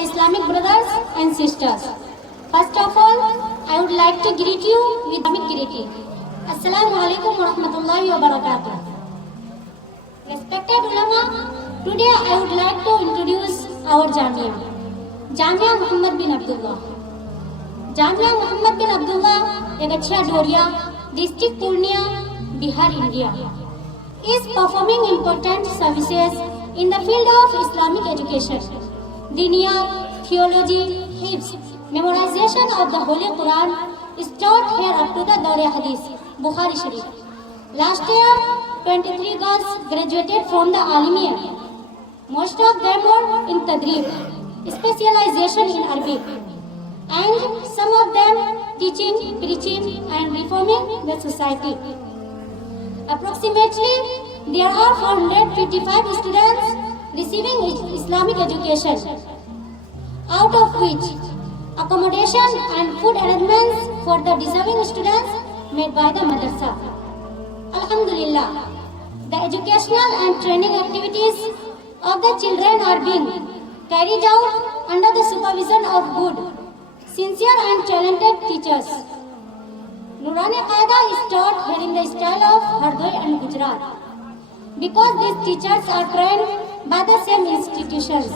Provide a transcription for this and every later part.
and Islamic brothers and sisters. First of all, I would like to greet you with Islamic greeting. Assalamu alaikum wa rahmatullahi wa barakatuh. Respected ulama, today I would like to introduce our Jamia. Jamia Muhammad bin Abdullah. Jamia Muhammad bin Abdullah, Agacha Doria, District Purnia, Bihar, India, is performing important services in the field of Islamic education, Diniyat, theology, hifz, memorization of the Holy Quran is taught here up to the Dawra Hadith, Bukhari Sharif. Last year, 23 girls graduated from the Alimiya. Most of them were in Tadrib, specialization in Arabic, and some of them teaching, preaching and reforming the society. Approximately, there are 455 students receiving Islamic education, out of which accommodation and food arrangements for the deserving students made by the madrasa. Alhamdulillah, the educational and training activities of the children are being carried out under the supervision of good, sincere and talented teachers. Nurani Qaeda is taught here in the style of Hardoi and Gujarat, because these teachers are trained by the same institutions.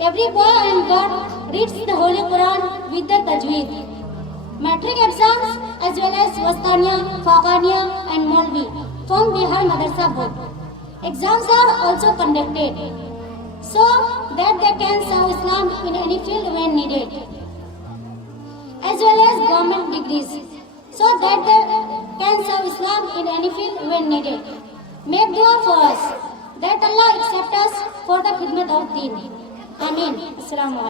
Every boy and girl reads the Holy Quran with the Tajweed. Matric exams as well as Wastania, Faqania and Molvi from Bihar Madrasa board. Exams are also conducted so that they can serve Islam in any field when needed, as well as government degrees, so that they can serve Islam in any field when needed. Make dua for us, that Allah accept us for the khidmat of Deen. Ameen. Assalamu alaikum.